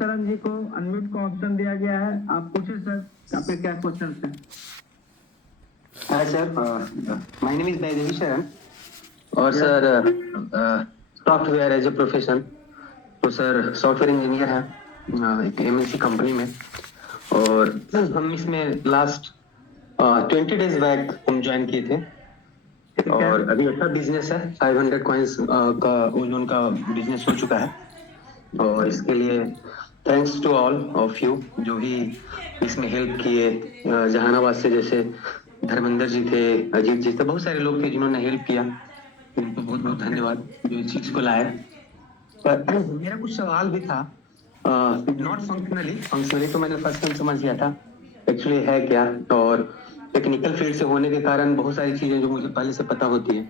शरण जी को अनम्यूट का ऑप्शन दिया गया है, आप पूछे सर आपके क्या क्वेश्चन है? Hi sir, my name is Baidehi Sharan और sir software as a profession, तो सर सॉफ्टवेयर इंजीनियर है एक एमएनसी कंपनी में। और हम इसमें लास्ट 20 डेज बैक हम ज्वाइन किए थे और अभी अच्छा बिजनेस है। 500 कॉइन्स का ओजोन का बिजनेस हो चुका है और इसके लिए thanks to all of you जो भी इसमें हेल्प किए। जहानाबाद से जैसे धर्मेंद्र जी थे, अजीत जी थे, बहुत सारे लोग थे जिन्होंने हेल्प किया, उनको बहुत बहुत धन्यवाद जो इस चीज को लाए। पर मेरा कुछ सवाल भी था, नॉट फंक्शनली तो मैंने फर्स्ट टाइम समझ गया था एक्चुअली है क्या, और टेक्निकल फील्ड से होने के कारण बहुत सारी चीजें जो मुझे पहले से पता होती है।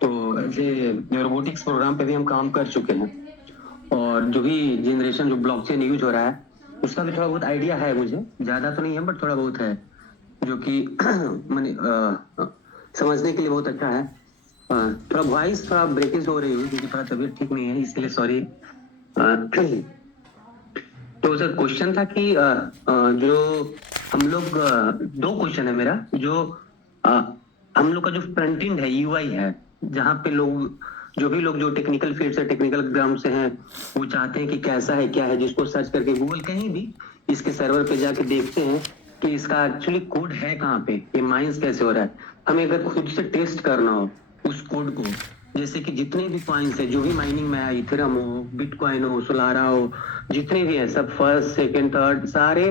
तो ऐसे रोबोटिक्स प्रोग्राम पे भी हम काम कर चुके हैं और जो भी जनरेशन जो ब्लॉकचेन यूज हो रहा है उसका भी थोड़ा बहुत आइडिया है मुझे, ज्यादा तो नहीं है बट थोड़ा बहुत है, जो कि मैंने समझने के लिए बहुत अच्छा है। थोड़ा वॉइस थोड़ा ब्रेकेज हो रही है क्योंकि थोड़ा तबीयत ठीक नहीं है, इसलिए सॉरी। तो सर क्वेश्चन था कि जो हम लोग दो क्वेश्चन है मेरा, जो अ, हम लोग का जो फ्रंट एंड है, यूआई है, जहाँ पे लोग जो भी लोग जो टेक्निकल फील्ड से टेक्निकल ग्राउंड से हैं वो चाहते हैं कि कैसा है क्या है, जिसको सर्च करके गूगल कहीं भी इसके सर्वर पे जाके देखते हैं कि इसका एक्चुअली कोड है कहाँ पे, ये माइंस कैसे हो रहा है। हमें अगर खुद से टेस्ट करना हो उस कोड को, जैसे कि जितने भी कॉइन्स है जो भी माइनिंग में है, इथेरियम हो, बिटकॉइन हो, सोलारा हो, जितने भी हैं सब फर्स्ट सेकंड थर्ड सारे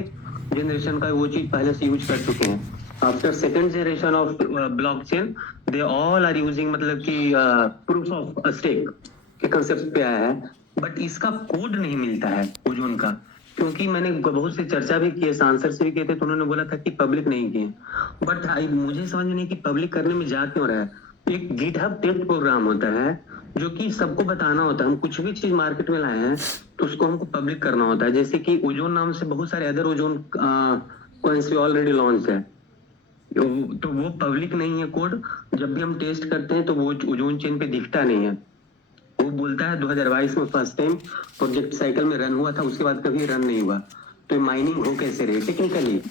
जनरेशन का वो चीज पहले से यूज कर चुके हैं। After second generation of blockchain they all are using, मतलब कि प्रूफ ऑफ स्टेक के कंसेप्ट पे आया है, बट इसका कोड नहीं मिलता है ओजोन का। क्योंकि मैंने बहुत से चर्चा भी की है, सांसद से भी किए थे, तो उन्होंने बोला था कि पब्लिक नहीं किए, बट मुझे समझ में नहीं कि पब्लिक करने में जा क्यों रहा है। एक गिटहब टेस्ट प्रोग्राम होता है जो कि सबको बताना होता है, हम कुछ भी चीज मार्केट में लाए हैं तो उसको हमको पब्लिक करना होता है। जैसे कि ओजोन नाम से बहुत सारे अदर ओजोन कॉइन्स भी ऑलरेडी लॉन्च है, तो वो पब्लिक नहीं है कोड। जब भी हम टेस्ट करते हैं तो वो ओजोन चेन पे दिखता नहीं है। वो बोलता है 2022 में फर्स्ट टाइम प्रोजेक्ट साइकिल में रन हुआ था, उसके बाद कभी रन नहीं हुआ। तो माइनिंग हो कैसे रही टेक्निकली,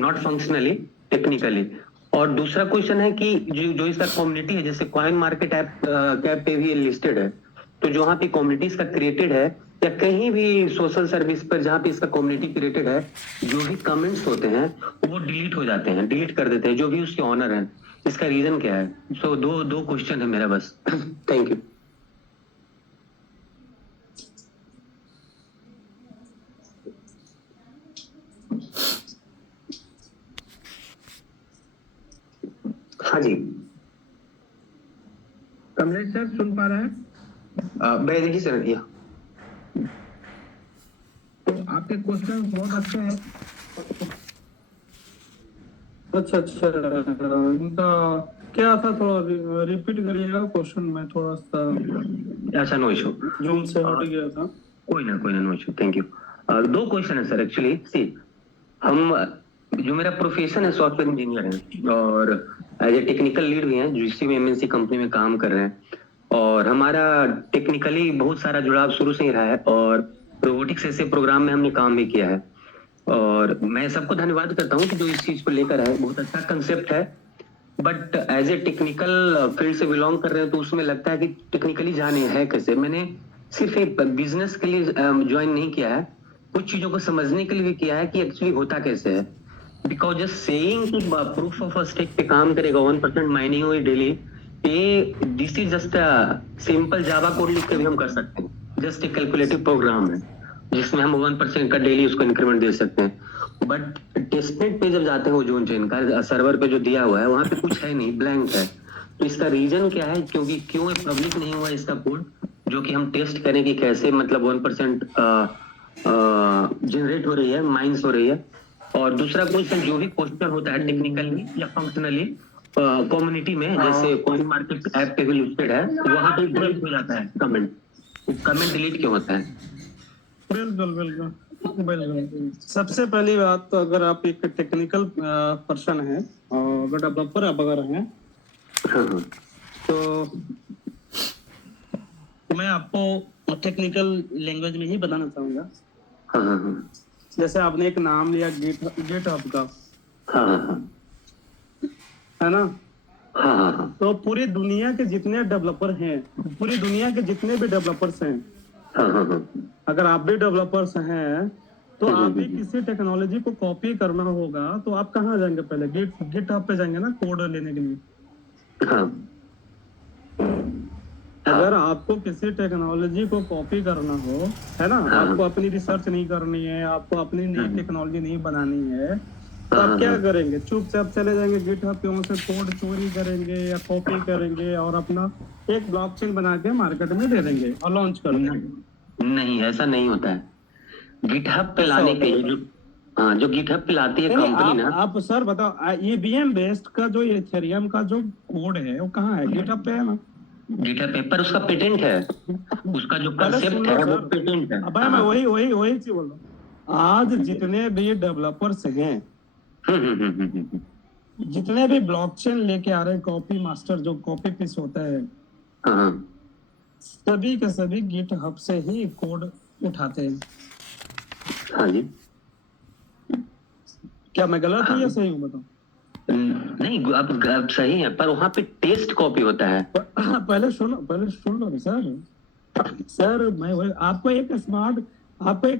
नॉट फंक्शनली, टेक्निकली। और दूसरा क्वेश्चन है कि जो इसका कम्युनिटी है, जैसे कॉइन मार्केट ऐप कैप पे भी लिस्टेड है, तो जो वहाँ पे कम्युनिटी इसका क्रिएटेड है या कहीं भी सोशल सर्विस पर जहाँ पे इसका कम्युनिटी क्रिएटेड है, जो भी कमेंट्स होते हैं वो डिलीट हो जाते हैं, डिलीट कर देते हैं जो भी उसके ऑनर है। इसका रीजन क्या है? सो दो दो क्वेश्चन है मेरा बस। Thank you. हाँ जी, कमलेश सर सुन पा रहे हैं? मैं देखिए सर भैया, तो आपके क्वेश्चन बहुत अच्छे हैं। अच्छा अच्छा, इनका क्या था, थोड़ा रिपीट करिएगा क्वेश्चन में, थोड़ा सा अच्छा नो इशू, जूम से हट गया था। कोई ना नो इशू, थैंक यू। दो क्वेश्चन है सर एक्चुअली। सी, हम जो मेरा प्रोफेशन है सॉफ्टवेयर इंजीनियर है और एज ए टेक्निकल लीड भी हैं, जो इसी में एमएनसी कंपनी में काम कर रहे हैं, और हमारा टेक्निकली बहुत सारा जुड़ाव शुरू से ही रहा है और रोबोटिक्स ऐसे प्रोग्राम में हमने काम भी किया है। और मैं सबको धन्यवाद करता हूँ कि जो इस चीज को लेकर है, बहुत अच्छा कंसेप्ट है, but as a technical field से बिलोंग कर रहे हैं तो उसमें लगता है कि टेक्निकली जाने है कैसे। मैंने सिर्फ एक बिजनेस के लिए ज्वाइन नहीं किया है, कुछ चीजों को समझने के लिए भी किया है कि एक्चुअली होता कैसे है। बिकॉज जस्ट सेइंग कि प्रूफ ऑफ स्टेक पे काम करेगा, 1% माइनिंग हुई डेली, ये this is just simple Java code लिख के भी हम कर सकते हैं। जस्ट एक कैलकुलेटिव प्रोग्राम है जिसमें हम 1% का डेली उसको इंक्रीमेंट दे सकते हैं। बट टेस्टनेट पे जब जाते हैं ओजोन चेन का सर्वर पे जो दिया हुआ है वहां पे कुछ है नहीं, ब्लैंक है। तो इसका रीजन क्या है, क्योंकि क्यों पब्लिक नहीं हुआ इसका कोड, जो कि हम टेस्ट करें कि कैसे मतलब 1% जनरेट हो रही है, माइंस हो रही है। और दूसरा क्वेश्चन, जो भी क्वेश्चन होता है टेक्निकली या फंक्शनली कम्युनिटी में, जैसे कॉइन मार्केट ऐप पे भी लिस्टेड है, वहां पे डिलीट हो जाता है कमेंट। कमेंट डिलीट क्यों होता है? बिल्कुल बिल्कुल बिल्कुल। सबसे पहली बात, तो अगर आप एक टेक्निकल पर्सन हैं और अगर डेवलपर आप अगर हैं, तो मैं आपको टेक्निकल लैंग्वेज में ही बताना चाहूंगा हाँ हाँ हाँ जैसे आपने एक नाम लिया गिटहब का, हाँ हाँ है ना? हाँ हाँ हाँ तो पूरी दुनिया के जितने डेवलपर हैं, पूरी दुनिया के जितने भी डेवलपर्स हैं, हाँ हाँ हाँ अगर आप भी डेवलपर्स हैं तो आप भी किसी टेक्नोलॉजी को कॉपी करना होगा तो आप कहाँ जाएंगे? पहले गिटहब पे जाएंगे ना, कोड लेने के लिए। हाँ अगर आपको किसी टेक्नोलॉजी को कॉपी करना हो, है ना, हाँ। आपको अपनी रिसर्च नहीं करनी है, आपको अपनी नई टेक्नोलॉजी नहीं बनानी है, तो हाँ, आप क्या हाँ। करेंगे? चुपचाप चले जाएंगे गिटहब पे, वहां से कोड चोरी करेंगे या कॉपी करेंगे और अपना एक ब्लॉकचेन बना के मार्केट में दे देंगे और लॉन्च कर देंगे। नहीं, ऐसा नहीं होता है। गिटहब पे कैसा लाने होता के है? लिए हाँ, जो गिटहब पे लाती है नहीं, कंपनी ना, आप सर बताओ, ईवीएम बेस्ड का जो इथेरियम का जो कोड है वो कहाँ है? गिटहब पे है ना? गिटहब पे पर उसका पेटेंट है, उसका जो पहले सुन कंसेप्ट लो है वो सर, पेटेंट है। अब मैं वही चीज बोल रहा हूँ। आज जितने भी डेवलपर्स हैं, हम्म। जितने भी ब्लॉकचेन लेके आ रहे हैं, कॉपी मास्टर जो कॉपी पीस होता है, हाँ हाँ सभी के सभी गिटहब से ही कोड उठाते हैं। हाँ जी। क्या मैं गलत हूँ या हाँ। सही हूँ बताओ? नहीं, आप सही है, पर वहाँ पे टेस्ट कॉपी होता है। पहले सुन लो सर, मैं आपको एक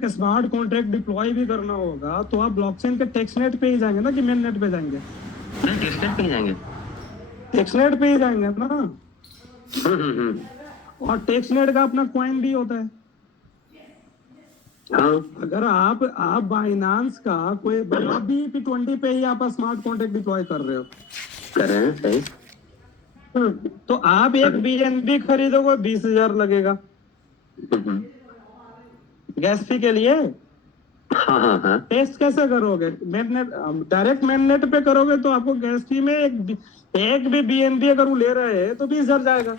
स्मार्ट कॉन्ट्रैक्ट डिप्लॉय भी करना होगा तो आप ब्लॉकचेन के टेक्सनेट पे ही जाएंगे ना कि मेन नेट पे जाएंगे? नहीं, टेस्टेड पे ही जाएंगे। टेक्सनेट पे ही जाएंगे ना। हम्म। और टेक्सनेट का अपना कॉइन भी होता है। हाँ अगर आप बाइनांस का कोई BEP20 पे ही आप स्मार्ट कॉन्ट्रैक्ट डिप्लॉय कर रहे हो, कर रहे हैं सही। तो आप एक BNB खरीदोगे 20,000 लगेगा हम्म। गैस फी के लिए। हाँ हाँ हाँ टेस्ट कैसे करोगे? Main net, direct main net पे करोगे तो आपको गैस फी में एक भी BNB अगर वो ले रहे हैं तो 20,000 जाएगा।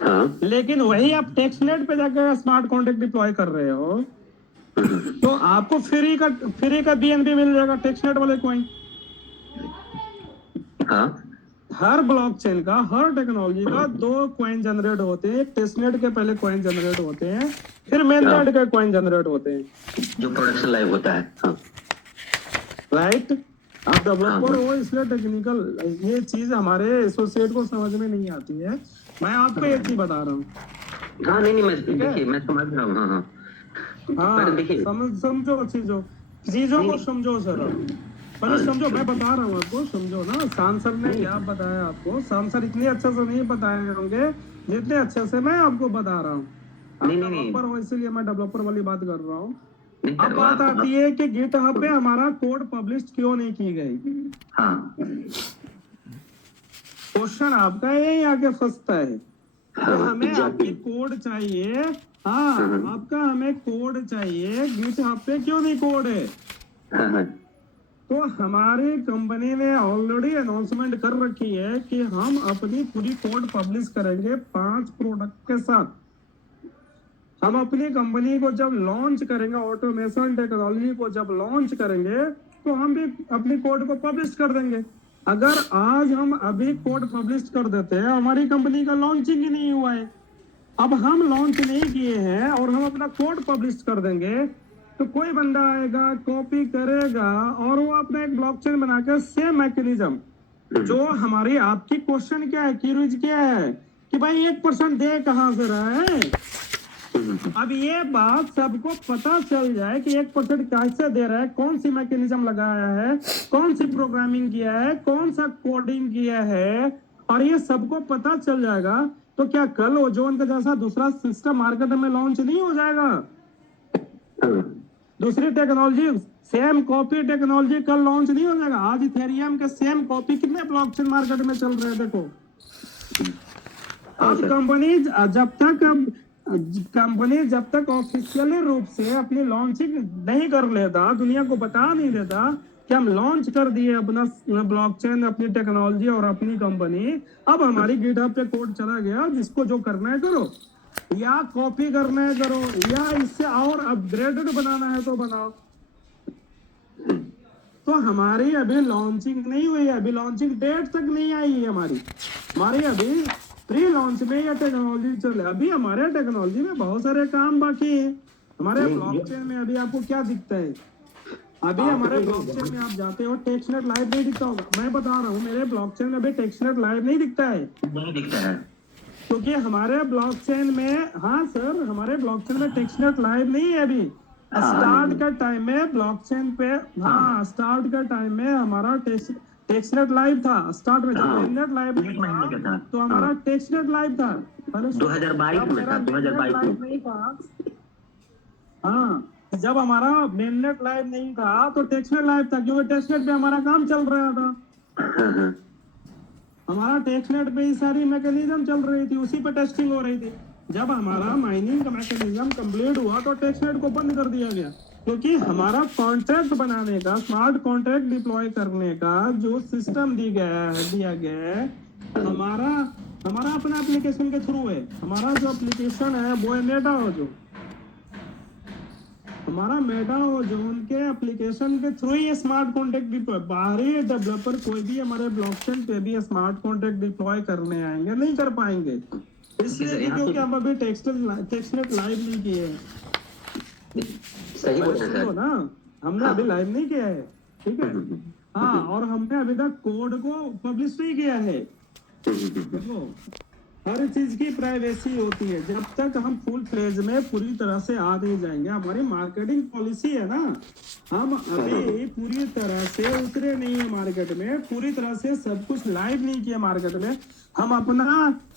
हाँ। लेकिन वही आप टेक्सनेट पे जाकर स्मार्ट कॉन्ट्रैक्ट डिप्लॉय कर रहे हो तो आपको फ्री का BNB मिल जाएगा, टेक्सनेट वाले कॉइन। हाँ हर ब्लॉकचेन का, हर टेक्नोलॉजी का 2 कॉइन जनरेट होते हैं। टेस्टनेट के पहले कॉइन जनरेट होते हैं, फिर मेननेट के कॉइन जनरेट होते हैं, जो प्रोडक्शन लाइव होता है। हाँ राइट? आप डेवलपर हो इसलिए टेक्निकल ये चीज हमारे एसोसिएट को समझ में नहीं आती है। मैं आपको एक चीज बता रहा हूँ। हाँ। नहीं मैं देखिए, मैं समझ रहा हूँ। हाँ हाँ पर हाँ, देखिए, समझो चीजों को समझो सर। पहले समझो, मैं बता रहा हूँ आपको, समझो ना। सांसद ने क्या बताया आपको? सांसद इतने अच्छे से नहीं बताए होंगे जितने अच्छे से मैं आपको बता रहा हूँ। आप डेवलपर हो इसलिए मैं डेवलपर वाली बात कर रहा हूँ। अब बात आती है कि गिटहब पे हमारा कोड पब्लिश क्यों नहीं की गई। हाँ क्वेश्चन आपका यही आके फंसता है। हाँ, हमें exactly. आपकी कोड चाहिए। हाँ, आपका हमें कोड चाहिए, गिटहब पे क्यों नहीं कोड है? हाँ हाँ तो हमारी कंपनी ने ऑलरेडी अनाउंसमेंट कर रखी है कि हम अपनी पूरी कोड पब्लिश करेंगे 5 प्रोडक्ट के साथ। हम अपनी कंपनी को जब लॉन्च करेंगे, ऑटोमेशन टेक्नोलॉजी को जब लॉन्च करेंगे तो हम भी अपनी कोड को पब्लिश कर देंगे। अगर आज हम अभी कोड पब्लिश कर देते हैं, हमारी कंपनी का लॉन्चिंग ही नहीं हुआ है, अब हम लॉन्च नहीं किए हैं और हम अपना कोड पब्लिश कर देंगे तो कोई बंदा आएगा, कॉपी करेगा और वो अपना एक ब्लॉकचेन बनाकर सेम मैकेनिज्म जो हमारी आपकी क्वेश्चन क्या है, क्यूरीज क्या है कि भाई 1% दे कहां से रहा है। अब ये बात सबको पता चल जाए कि 1% कैसे दे रहा है, कौन सी मैकेनिज्म लगाया है, कौन सी प्रोग्रामिंग किया है, कौन सा कोडिंग किया है, और ये सबको पता चल जाएगा तो क्या कल ओजोन का जैसा दूसरा सिस्टम मार्केट में लॉन्च नहीं हो जाएगा? दूसरी टेक्नोलॉजी, सेम कॉपी टेक्नोलॉजी कल लॉन्च नहीं हो जाएगा? आज इथेरियम के सेम कॉपी कितने ब्लॉकचेन मार्केट में चल रहे हैं देखो। अब कंपनी जब तक ऑफिशियली रूप से अपनी लॉन्चिंग नहीं कर लेता, दुनिया को बता नहीं देता कि हम लॉन्च कर दिए अपना ब्लॉकचेन, अपनी टेक्नोलॉजी और अपनी कंपनी, अब हमारी गिटहब पे कोड चला गया, जिसको जो करना है करो, या कॉपी करना है करो, या इससे और अपग्रेडेड बनाना है तो बनाओ। तो हमारी अभी लॉन्चिंग नहीं हुई है, अभी लॉन्चिंग डेट तक नहीं आई है हमारी अभी प्री लॉन्च में यह टेक्नोलॉजी चल रही है। अभी हमारे टेक्नोलॉजी में बहुत सारे काम बाकी है। हमारे नहीं, ब्लॉकचेन में अभी आपको क्या दिखता है? अभी हमारे ब्लॉकचेन में आप जाते हो टेक्स्टनेट लाइव नहीं दिखता होगा। मैं बता रहा हूँ मेरे ब्लॉकचेन में अभी टेक्स्टनेट लाइव नहीं दिखता है, नहीं दिखता है। क्योंकि हमारे ब्लॉकचेन में, हाँ सर, हमारे ब्लॉकचेन में टेक्स्टनेट लाइव नहीं है अभी। हाँ, स्टार्ट नहीं। का टाइम में ब्लॉकचेन पे, हाँ स्टार्ट का टाइम में हमारा टेक्स्टनेट लाइव था। स्टार्ट में जब हाँ, मेननेट लाइव नहीं एक महीने का था था। तो हमारा हाँ, टेक्स्टनेट लाइव था। पहले सुनो, 2022 जब में मेरा था, मेननेट 2022 लाइव में। नहीं था, हाँ जब हमारा मेननेट लाइव नहीं था तो टेक्स्टनेट लाइव था, क्योंकि टेक्स्टनेट पे हमारा काम चल रहा था। हाँ, हाँ, हमारा टेक्स्टनेट पे ही सारी मैकेनिज्म चल रही थी, उसी पे टेस्टिंग हो रही थी। जब हमारा माइनिंग का मैकेनिज्म कंप्लीट हुआ तो टेक्स्टनेट को बंद कर दिया गया, क्योंकि हमारा कॉन्ट्रैक्ट बनाने का, स्मार्ट कॉन्ट्रैक्ट डिप्लॉय करने का जो सिस्टम दिया गया है, हमारा हमारा अपना एप्लीकेशन के थ्रू है। हमारा जो एप्लीकेशन है वो है मेटा, जो हमारा मेटा हो, जो उनके एप्लीकेशन के थ्रू ही स्मार्ट कॉन्ट्रैक्ट डिप्लॉय, बाहरी डेवलपर कोई भी हमारे ब्लॉकचेन पे भी स्मार्ट कॉन्ट्रैक्ट डिप्लॉय करने आएंगे नहीं कर पाएंगे, इसलिए कि यहाँ क्योंकि पे- हम अभी टेक्स्टनेट लाइव नहीं किए हैं। सही बोल रहे हैं सुनो सर। ना, हमने अभी लाइव नहीं किया है, ठीक है। हाँ, और हमने अभी तक कोड को पब्लिश नहीं किया है। देखो, हर चीज की प्राइवेसी होती है, जब तक हम फुल फ्लेज में पूरी तरह से आ नहीं जाएंगे। हमारी मार्केटिंग पॉलिसी है ना, हम अभी पूरी तरह से उतरे नहीं है मार्केट में, पूरी तरह से सब कुछ लाइव नहीं किया मार्केट में। हम अपना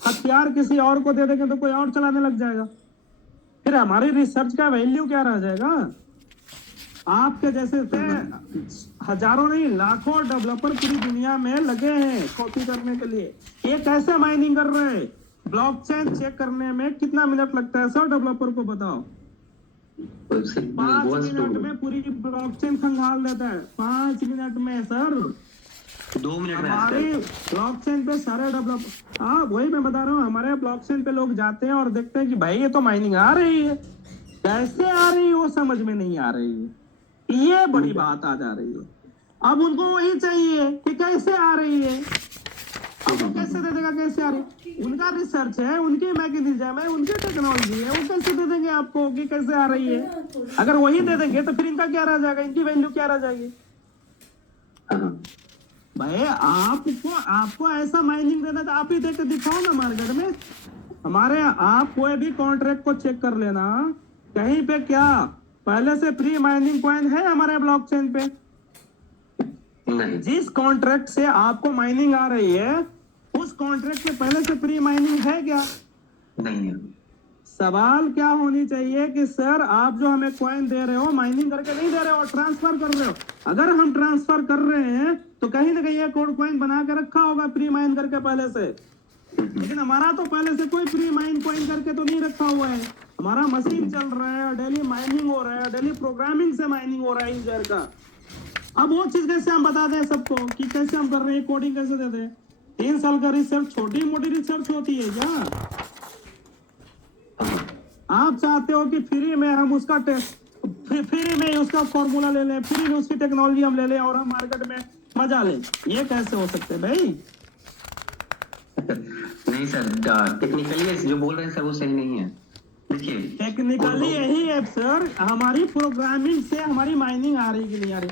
हथियार किसी और को दे देंगे तो कोई और चलाने लग जाएगा, फिर हमारी रिसर्च का वैल्यू क्या रह जाएगा? आपके जैसे से हजारों नहीं लाखों डेवलपर पूरी दुनिया में लगे हैं कॉपी करने के लिए। ये कैसे माइनिंग कर रहे हैं? ब्लॉकचेन चेक करने में कितना मिनट लगता है सर डेवलपर को बताओ? 5 मिनट में पूरी ब्लॉकचेन खंगाल देता है, 5 मिनट में सर। 2 मिनट में हमारे ब्लॉकचेन पे सारे डेवलपर, हाँ वही मैं बता रहा हूँ, हमारे ब्लॉकचेन पे लोग जाते हैं और देखते हैं कि भाई ये तो माइनिंग आ रही है, कैसे आ रही है वो समझ में नहीं आ रही है। ये बड़ी बात आ जा रही है। अब उनको वही चाहिए कि कैसे आ रही है। अब वो कैसे दे देगा कैसे आ रही है? उनका रिसर्च है, उनकी मैकेनिज्म है, उनकी टेक्नोलॉजी है, वो कैसे दे देंगे आपको कि कैसे आ रही है? अगर वही दे देंगे तो फिर इनका क्या रह जाएगा, इनकी वैल्यू क्या रह जाएगी? भाई आपको ऐसा माइनिंग देना तो आप ही देख के दिखाओ ना मार्केट में। हमारे आप कोई भी कॉन्ट्रैक्ट को चेक कर लेना, कहीं पे क्या पहले से प्री माइनिंग कॉइन है हमारे ब्लॉकचेन पे? नहीं। जिस कॉन्ट्रैक्ट से आपको माइनिंग आ रही है उस कॉन्ट्रैक्ट पे पहले से प्री माइनिंग है क्या? नहीं है। सवाल क्या होनी चाहिए कि सर आप जो हमें कॉइन दे रहे हो माइनिंग करके नहीं दे रहे हो, ट्रांसफर कर रहे हो। अगर हम ट्रांसफर कर रहे हैं तो कहीं ना कहीं कोड कॉइन बना के रखा होगा प्री माइन करके पहले से, लेकिन हमारा तो पहले से कोई प्री माइन कॉइन करके तो नहीं रखा हुआ है। हमारा मशीन चल रहा है, डेली माइनिंग हो रहा है, डेली प्रोग्रामिंग से माइनिंग हो रहा है यूजर का। अब वो चीज कैसे हम बता दें सबको कि कैसे हम कर रहे हैं, कोडिंग कैसे दे दें? 3 साल का रिसर्च छोटी मोटी रिसर्च होती है क्या? आप चाहते हो कि फ्री में हम उसका फ्री में उसका फॉर्मूला ले लें, फ्री में उसकी टेक्नोलॉजी हम ले लें और हम मार्केट में मजा लें? ये कैसे हो सकते है भाई? नहीं सर, टेक्निकली जो बोल रहे हैं सर वो सही नहीं है। देखिए, टेक्निकली यही है सर, हमारी प्रोग्रामिंग से हमारी माइनिंग आ रही कि नहीं आ रही।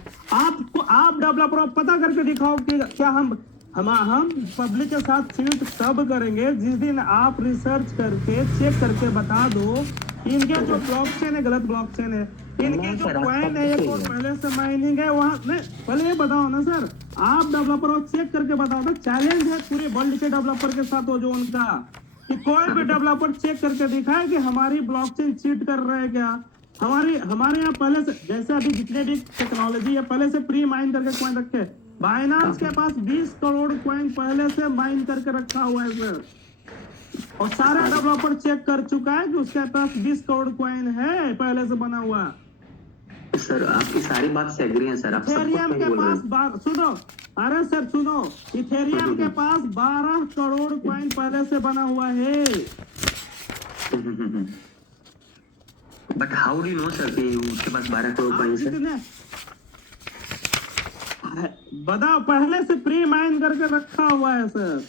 आप डेवलपर पता करके दिखाओ कि क्या हम पब्लिक के साथ चीट तब करेंगे जिस दिन आप रिसर्च करके चेक करके बता दो कि इनके जो ब्लॉकचेन है गलत ब्लॉकचेन है, इनके जो कॉइन है ये पहले से माइनिंग है वहाँ नहीं। पहले ये बताओ ना सर, आप डेवलपर को चेक करके बताओ ना। चैलेंज है पूरे वर्ल्ड के डेवलपर के साथ हो जो उनका, कि कोई भी डेवलपर चेक करके दिखाए कि हमारी ब्लॉकचेन चीट कर रहे हैं क्या। हमारे यहाँ पहले से, जैसे अभी जितने भी टेक्नोलॉजी है पहले से प्री माइन करके कॉइन रखे। बाइनांस के पास 20 करोड़ कॉइन पहले से माइन करके रखा हुआ है सर, और सारे डेवलपर चेक कर चुका है कि उसके पास 20 करोड़ कॉइन है पहले से बना हुआ। सर आपकी सारी बात से एग्री है सर, आप सब कुछ इथेरियम नहीं के बोल रहे पास सुनो, अरे सर सुनो, इथेरियम के पास 12 करोड़ कॉइन पहले से बना हुआ है। But how do you know sir कि उसके पास 12 करोड़ कॉइन है? बताओ, पहले से प्री माइन करके रखा हुआ है सर।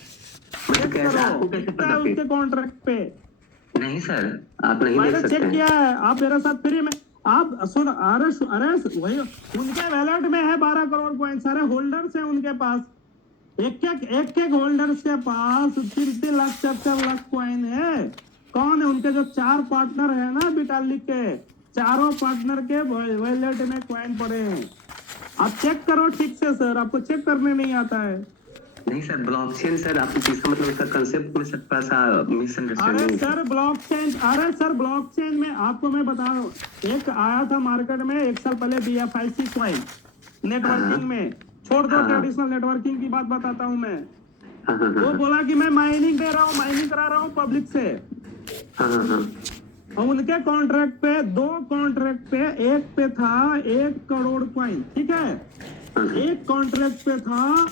कैसे आपको कैसे पता? उसके कॉन्ट्रैक्ट पे नहीं सर, आप नहीं देख मैंने सकते चेक हैं। किया है, आप मेरे साथ फ्री में आप सुन, अरे वही उनके वैलेट में है 12 करोड़ कॉइन, सारे होल्डर्स हैं उनके पास, एक होल्डर्स के पास 3 लाख 4 लाख कॉइन है। कौन है उनके जो 4 पार्टनर है ना विटालिक के, चारों पार्टनर के वैलेट में कॉइन पड़े हैं। आप चेक करो ठीक से सर, आपको चेक करने नहीं आता है। नहीं सर, ब्लॉकचेन सर, आप इसका मतलब इसका कंसेप्ट में सर थोड़ा सा अरे मिसअंडरस्टैंडिंग। सर ब्लॉकचेन में आपको मैं बता रहा हूँ, एक आया था मार्केट में 1 साल पहले BFIC कॉइन नेटवर्किंग में, छोड़ दो हाँ। ट्रेडिशनल नेटवर्किंग की बात बताता हूँ मैं। हाँ हाँ वो हाँ बोला कि मैं माइनिंग दे रहा हूँ, माइनिंग करा रहा हूँ पब्लिक से, हाँ हाँ हाँ। और उनके कॉन्ट्रैक्ट पे 2 कॉन्ट्रैक्ट पे एक पे था 1 करोड़ कॉइन, ठीक है। एक कॉन्ट्रैक्ट पे था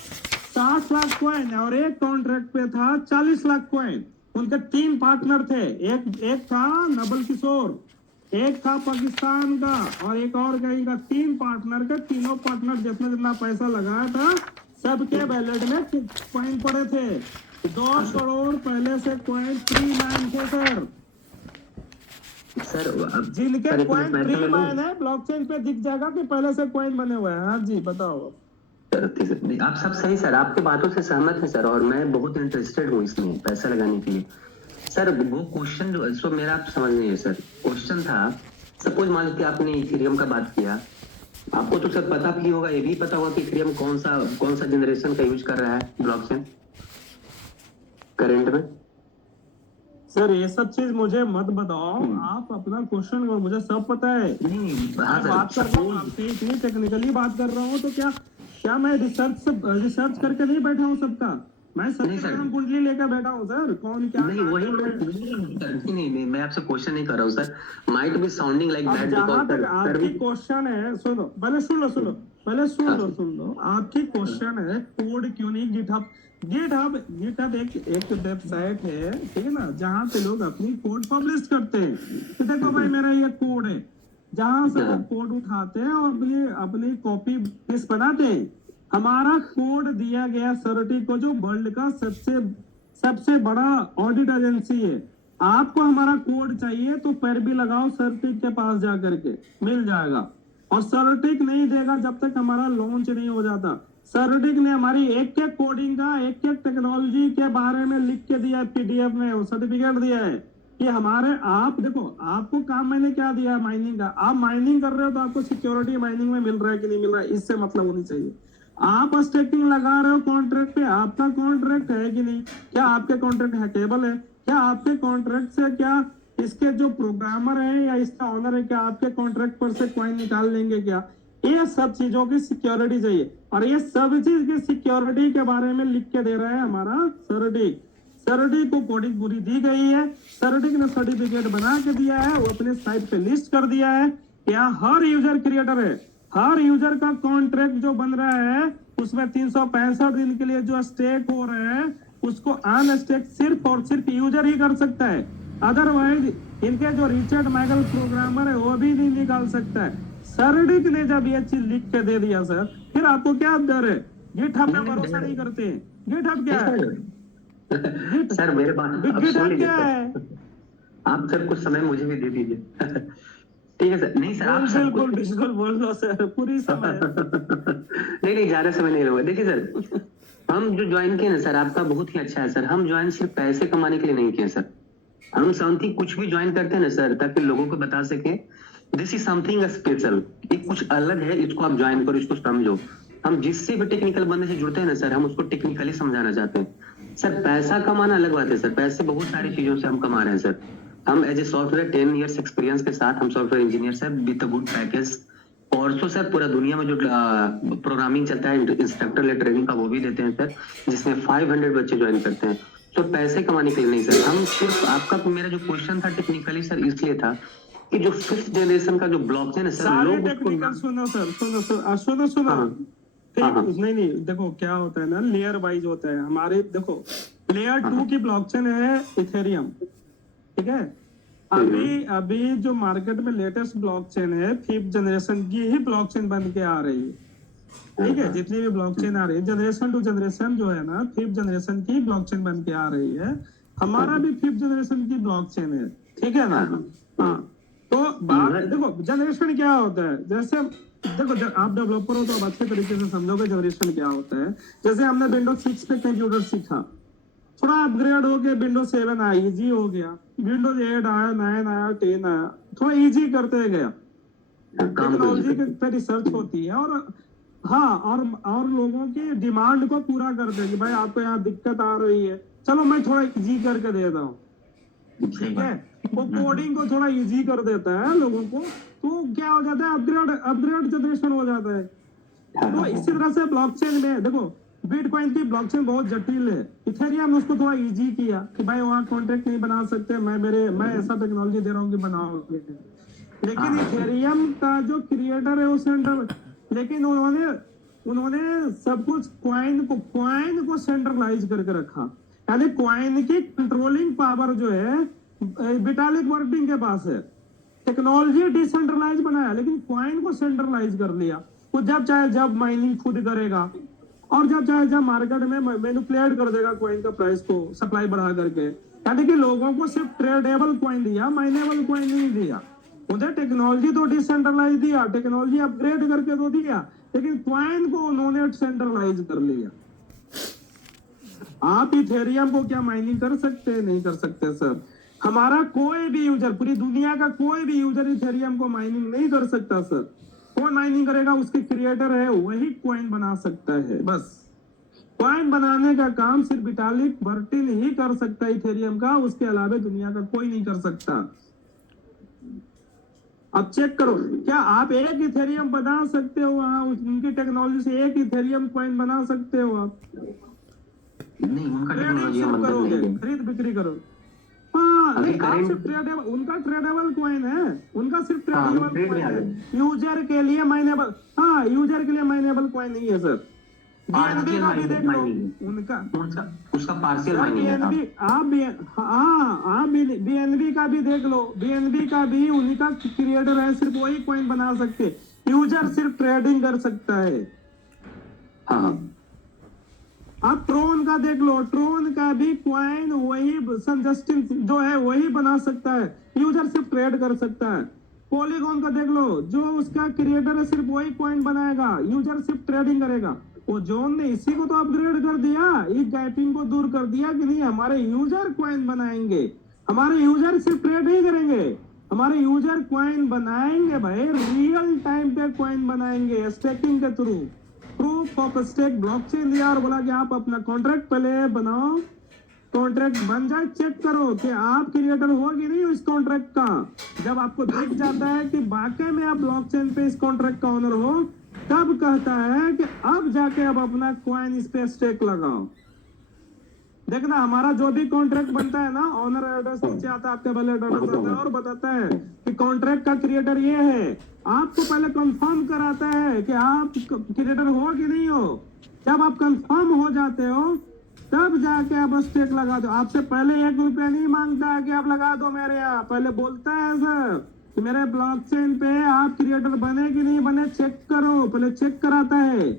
60 लाख कॉइन और एक कॉन्ट्रैक्ट पे था 40 लाख कॉइन। उनके 3 पार्टनर थे, एक था नबल किशोर, एक था पाकिस्तान का और एक और कहीं का। 3 पार्टनर के, तीनों पार्टनर जितना पैसा लगाया था सबके वैलेट में कॉइन पड़े थे। 2 करोड़ पहले से कॉइन फ्री माइन थे सर, सर अब जिनके सर, एक कॉइन मिनट मैं फ्री समझ माइन है, ब्लॉकचेन पे दिख जाएगा कि पहले से कॉइन बने हुए हैं। हाँ जी बताओ। सर, नहीं, आप सब सही सर, आपके बातों से सहमत है सर, और मैं बहुत इंटरेस्टेड हूँ इसमें पैसा लगाने के लिए। सर वो क्वेश्चन जो सो मेरा आप समझ नहीं है सर, क्वेश्चन था सपोज मान लीजिए आपने इथेरियम का बात किया, आपको तो सर पता भी होगा, ये भी पता होगा कि इथेरियम कौन सा जनरेशन का यूज कर रहा है ब्लॉकचेन करंट में। सर ये सब चीज मुझे मत बताओ, आप अपना क्वेश्चन करो, मुझे सब पता है। नहीं हाँ मैं बात सर, कर रहा हूँ आपसे, इतनी टेक्निकली बात कर रहा हूँ, तो क्या मैं रिसर्च करके नहीं बैठा हूँ सबका। मैं नहीं सर। सत्यनारायण कुंडली लेकर बैठा हूँ सर, कौन क्या नहीं वही नहीं, मैं आपसे क्वेश्चन नहीं कर रहा हूँ sir, might be sounding like अब दैट जहां तक बिकॉज आपकी क्वेश्चन है, सुनो पहले सुन लो आपकी क्वेश्चन है कोड क्यों नहीं गिटहब एक वेबसाइट है, ठीक है ना, जहां पे लोग अपनी कोड पब्लिश करते हैं। तो देखो भाई मेरा ये कोड है, जहां से लोग कोड उठाते हैं और अपनी कॉपी पेस्ट बनाते हैं। हमारा कोड दिया गया सरटी को, जो वर्ल्ड का सबसे बड़ा ऑडिट एजेंसी है। आपको हमारा कोड चाहिए तो पैरवी लगाओ सर्टिक के पास जा करके, मिल जाएगा। और सर्टिक नहीं देगा जब तक हमारा लॉन्च नहीं हो जाता। सर्टिक ने हमारी एक कोडिंग का, एक टेक्नोलॉजी के बारे में लिख के दिया है, PDF में वो सर्टिफिकेट दिया है कि हमारे, आप देखो आपको काम मैंने क्या दिया है माइनिंग का, आप माइनिंग कर रहे हो तो आपको सिक्योरिटी माइनिंग में मिल रहा है कि नहीं मिल रहा है, इससे मतलब होनी चाहिए। आप स्टेकिंग लगा रहे हो कॉन्ट्रैक्ट पे, आपका कॉन्ट्रैक्ट है कि नहीं, क्या आपके कॉन्ट्रैक्ट हैकेबल है, क्या आपके कॉन्ट्रैक्ट से, क्या इसके जो प्रोग्रामर है या इसका ऑनर है, क्या आपके कॉन्ट्रैक्ट पर से कॉइन निकाल लेंगे क्या। ये सब चीजों की सिक्योरिटी चाहिए, और ये सब चीज की सिक्योरिटी के बारे में लिख के दे रहा है हमारा सरटी को कोडिंग पूरी दी गई है। सरटी ने सर्टिफिकेट बना के दिया है, वो अपने साइट पे लिस्ट कर दिया है। क्या हर यूजर क्रिएटर है, हर यूजर का कॉन्ट्रैक्ट जो बन रहा है उसमें 365 दिन के लिए जो स्टेक हो रहे हैं उसको अनस्टेक सिर्फ और सिर्फ यूजर ही कर सकता है। अदरवाइज इनके जो रिचर्ड माइकल प्रोग्रामर है वो भी नहीं निकाल सकता है। सरडिक ने जब ये चीज लिख के दे दिया सर, फिर आपको क्या डर है। गिटहब पे भरोसा नहीं करते। गिटहब क्या है सर मेरे बात अब सुन गिटहब लीजिए क्या है। आप सर कुछ समय मुझे भी दे दीजिए। ठीक है सर, नहीं सर आप सब कुछ बिल्कुल बोल लो सर, पूरी समय। नहीं ज्यादा समय नहीं लगा। देखिए सर, हम जो ज्वाइन किए ना सर, आपका बहुत ही अच्छा है सर। हम ज्वाइन सिर्फ पैसे कमाने के लिए नहीं किए सर, हम समथिंग कुछ भी ज्वाइन करते हैं ना सर, ताकि लोगों को बता सके दिस इज समथिंग स्पेशल, ये कुछ अलग है, इसको आप ज्वाइन करो, इसको समझो। हम जिससे भी टेक्निकल बंदे से जुड़ते हैं ना सर, हम उसको टेक्निकली समझाना चाहते हैं सर। पैसा कमाना अलग बात है सर, पैसे बहुत सारी चीजों से हम कमा रहे हैं सर। हम as a software 10 years experience के साथ हम software engineer sir with a good package. और तो सर पूरा दुनिया में जो प्रोग्रामिंग चलता है इंस्ट्रक्टर ले ट्रेनिंग का, वो भी देते हैं सर, जिसमें 500 बच्चे ज्वाइन करते हैं। तो पैसे कमाने के लिए नहीं सर, हम सिर्फ आपका मेरा जो क्वेश्चन था टेक्निकली सर इसलिए था कि जो 5th जनरेशन का जो ब्लॉकचेन है सर, सारे लोग टेक्निकल उसको सुनो सर, सुनो हाँ, ठीक, हाँ। नहीं देखो क्या होता है ना, लेयर वाइज होता है हमारे। देखो लेयर 2 की ब्लॉकचेन है इथेरियम, ठीक है। अभी जो मार्केट में लेटेस्ट ब्लॉकचेन है 5th जनरेशन की ही ब्लॉकचेन बन के आ रही है, ठीक है। जितनी भी ब्लॉकचेन आ रही है जनरेशन टू जनरेशन जो है ना, 5th जनरेशन की ब्लॉकचेन बन के आ रही है। हमारा भी 5th जनरेशन की ब्लॉकचेन है, ठीक है ना। हाँ, तो बात देखो जनरेशन क्या होता है, जैसे देखो आप डेवलपर हो तो आप अच्छे तरीके से समझोगे जनरेशन क्या होता है। जैसे हमने विंडोज 6 पे कंप्यूटर सीखा, थोड़ा अपग्रेड हो गया, विंडोज 7 आया, इजी हो गया, विंडोज 8 आया, 9 आया, 10 आया, थोड़ा इजी करते गया। टेक्नोलॉजी पे रिसर्च होती है और हाँ, और लोगों की डिमांड को पूरा करते हैं कि भाई आपको यहाँ दिक्कत आ रही है, चलो मैं थोड़ा इजी करके देता हूँ, ठीक है। वो कोडिंग को थोड़ा इजी कर देता है लोगों को, तो क्या हो जाता है, अपग्रेड जनरेशन हो जाता है। तो इसी तरह से ब्लॉकचेन में देखो, बिटकॉइन की ब्लॉकचेन बहुत जटिल है, इथेरियम ने उसको थोड़ा इजी किया कि भाई वहाँ कॉन्ट्रैक्ट नहीं बना सकते, मैं ऐसा टेक्नोलॉजी दे रहा हूँ कि बनाओगे। लेकिन इथेरियम का जो क्रिएटर है वो सेंट्रल, लेकिन उन्होंने सब कुछ क्वाइन को सेंट्रलाइज करके रखा, यानी क्वाइन की कंट्रोलिंग पावर जो है विटालिक वर्टिंग के पास है। टेक्नोलॉजी डिसेंट्रलाइज बनाया लेकिन क्वाइन को सेंट्रलाइज कर लिया। वो जब चाहे जब माइनिंग खुद करेगा और जब चाहे जब मार्केट में मैनिपुलेट कर देगा क्वाइन का प्राइस को, सप्लाई बढ़ा करके। यानी कि लोगों को सिर्फ ट्रेडेबल क्वाइन दिया, माइनेबल क्वाइन नहीं दिया। उन्हें टेक्नोलॉजी तो डिसेंट्रलाइज दिया, टेक्नोलॉजी अपग्रेड करके तो दिया, लेकिन क्वाइन को उन्होंने सेंट्रलाइज कर लिया। आप इथेरियम को क्या माइनिंग कर सकते हैं? नहीं कर सकते सर। हमारा कोई भी यूजर, पूरी दुनिया का कोई भी यूजर इथेरियम को माइनिंग नहीं कर सकता सर। कौन माइनिंग करेगा? उसके क्रिएटर है, वही कॉइन बना सकता है। बस कॉइन बनाने का काम सिर्फ विटालिक बर्टिन ही कर सकता है इथेरियम का, उसके अलावा दुनिया का कोई नहीं कर सकता। अब चेक करो, क्या आप एक इथेरियम बना सकते हो? वहां उनकी टेक्नोलॉजी से एक इथेरियम कॉइन बना सकते हो आप? नहीं, उनका ट्रेडिंग शुरू करोगे, खरीद बिक्री करो। हाँ, नहीं, आप सिर्फ ट्रेडेबल, उनका ट्रेडेबल कॉइन है, उनका सिर्फ ट्रेडेबल कॉइन है। यूजर के लिए माइनेबल, हाँ यूजर के लिए माइनेबल कॉइन नहीं है सर। बीएनबी का भी देख लो, उनका उसका पार्शियल माइनिंग है। आप बीएनबी का भी देख लो, बीएनबी का भी उन्हीं का क्रिएटर है, सिर्फ वही कॉइन बना सकते, यूजर सिर्फ ट्रेडिंग कर सकता है। हाँ, आप ट्रोन का देख लो, ट्रोन का भी क्वाइन वही सनजस्टिन जो है वही बना सकता है, यूजर सिर्फ ट्रेड कर सकता है। पॉलीगॉन का देख लो, जो उसका क्रिएटर है सिर्फ वही क्वाइन बनाएगा, यूजर सिर्फ ट्रेडिंग करेगा। वो जोन ने इसी को तो अपग्रेड कर दिया, इस गैपिंग को दूर कर दिया कि नहीं हमारे यूजर क्वाइन बनाएंगे, हमारे यूजर सिर्फ ट्रेड नहीं करेंगे, हमारे यूजर क्वाइन बनाएंगे भाई, रियल टाइम पे क्वाइन बनाएंगे स्टेकिंग के through. Proof of stake blockchain दिया और बोला कि आप अपना कॉन्ट्रैक्ट पहले बनाओ, कॉन्ट्रैक्ट बन जाए, चेक करो कि आप क्रिएटर हो कि नहीं इस कॉन्ट्रैक्ट का। जब आपको दिख जाता है कि वाकई में आप ब्लॉकचेन पे इस कॉन्ट्रैक्ट का ओनर हो, तब कहता है कि अब जाके अब अपना कॉइन इस पे स्टेक लगाओ। देखना हमारा जो भी कॉन्ट्रैक्ट बनता है ना, ओनर एड्रेस नीचे आता है, आपके वैलेट एड्रेस आता है और बताता है कि कॉन्ट्रैक्ट का क्रिएटर ये है। आपको पहले कंफर्म कराता है कि आप क्रिएटर हो कि नहीं हो। जब आप कंफर्म हो जाते हो तब जाके आप स्टेक लगा दो। आपसे पहले 1 रुपया नहीं मांगता है कि आप लगा दो मेरे यहाँ, पहले बोलता है सर कि मेरे ब्लॉकचेन पे आप क्रिएटर बने कि नहीं बने चेक करो, पहले चेक कराता है।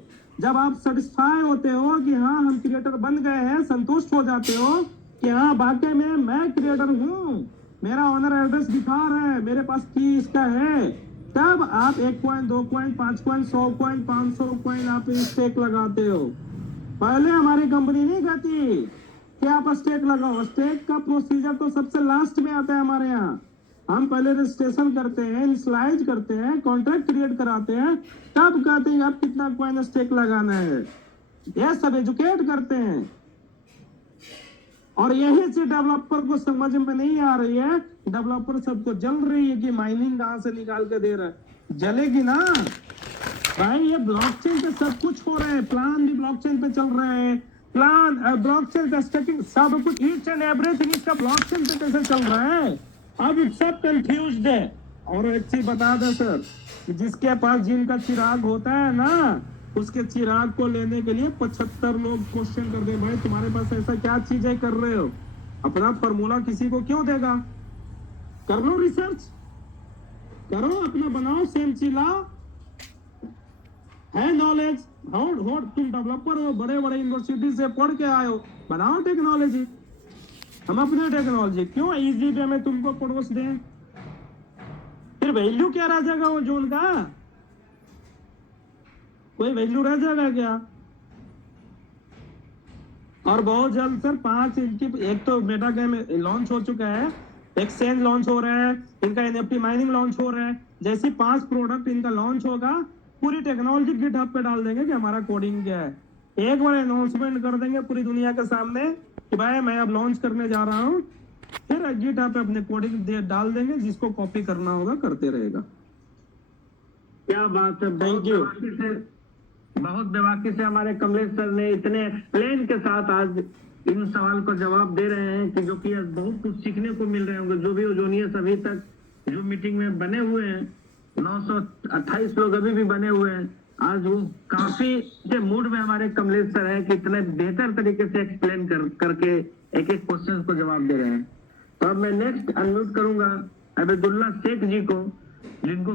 जब आप सेटिस्फाई होते हो कि हाँ हम क्रिएटर बन गए हैं, संतुष्ट हो जाते हो कि हाँ वाकई में मैं क्रिएटर हूँ, मेरा ओनर एड्रेस दिखा रहा है, मेरे पास की इसका है, तब आप 1 coin, 2 coin, 5 coin, 100 coin, 500 coin आप स्टेक लगाते हो। पहले हमारी कंपनी नहीं कहती कि आप स्टेक लगाओ। स्टेक का प्रोसीजर तो सबसे लास्ट में आता है हमारे यहाँ। हम पहले रजिस्ट्रेशन करते हैं, इनिशियलाइज करते हैं, कॉन्ट्रैक्ट क्रिएट कराते हैं, तब कहते हैं आप कितना कॉइन स्टेक लगाना है। यह सब एजुकेट करते हैं और यही से डेवलपर को समझ में नहीं आ रही है। डेवलपर सबको जल रही है कि माइनिंग कहां से निकाल के दे रहा है। जलेगी ना भाई, ये ब्लॉकचेन पे सब कुछ हो रहा है, प्लान भी ब्लॉकचेन पे चल रहा है, प्लान ब्लॉकचेन पे स्टेकिंग सब कुछ, ईच एंड एवरीथिंग इसका ब्लॉकचेन पे कैसे चल रहा है। अब सब कंफ्यूज्ड है। और एक चीज बता दे सर, जिसके पास जिनका चिराग होता है ना, उसके चिराग को लेने के लिए 75 लोग क्वेश्चन कर दे, भाई तुम्हारे पास ऐसा क्या चीजें कर रहे हो, अपना फॉर्मूला किसी को क्यों देगा। कर लो रिसर्च, करो अपना, बनाओ सेम चीला है, नॉलेज हो, तुम डेवलपर हो, बड़े बड़े यूनिवर्सिटी से पढ़ के आए हो, बनाओ टेक्नोलॉजी। हम अपनी टेक्नोलॉजी क्यों इजी वे में तुमको पड़ोस दें? फिर वैल्यू क्या रह जाएगा वो जोन का? कोई वैल्यू रह जाएगा क्या? और बहुत जल्द सर 5 इनकी, एक तो मेटा गेम लॉन्च हो चुका है, एक्सचेंज लॉन्च हो रहा है, इनका एनएफटी माइनिंग लॉन्च हो रहा है। जैसे 5 प्रोडक्ट इनका लॉन्च होगा, पूरी टेक्नोलॉजी गिटहब पे डाल देंगे कि हमारा कोडिंग क्या है। एक बार अनाउंसमेंट कर देंगे पूरी दुनिया के सामने कि भाई मैं अब लॉन्च करने जा रहा हूँ, फिर गिटहब पे अपने कोडिंग डाल देंगे, जिसको कॉपी करना होगा करते रहेगा। क्या बात है, बहुत बेबाकी से हमारे कमलेश सर ने इतने एक्सप्लेन के साथ आज इन सवाल को जवाब दे रहे हैं कि जो कि आज बहुत कुछ सीखने को मिल रहे होंगे। जो भी ओजोनियस अभी तक जो मीटिंग में बने हुए हैं, 928 लोग अभी भी बने हुए हैं। आज वो काफी से मूड में हमारे कमलेश सर है कि इतने बेहतर तरीके से एक्सप्लेन करके एक एक क्वेश्चन को जवाब दे रहे हैं। तो अब मैं नेक्स्ट अनम्यूट करूंगा अबेदुल्ला शेख जी को, जिनको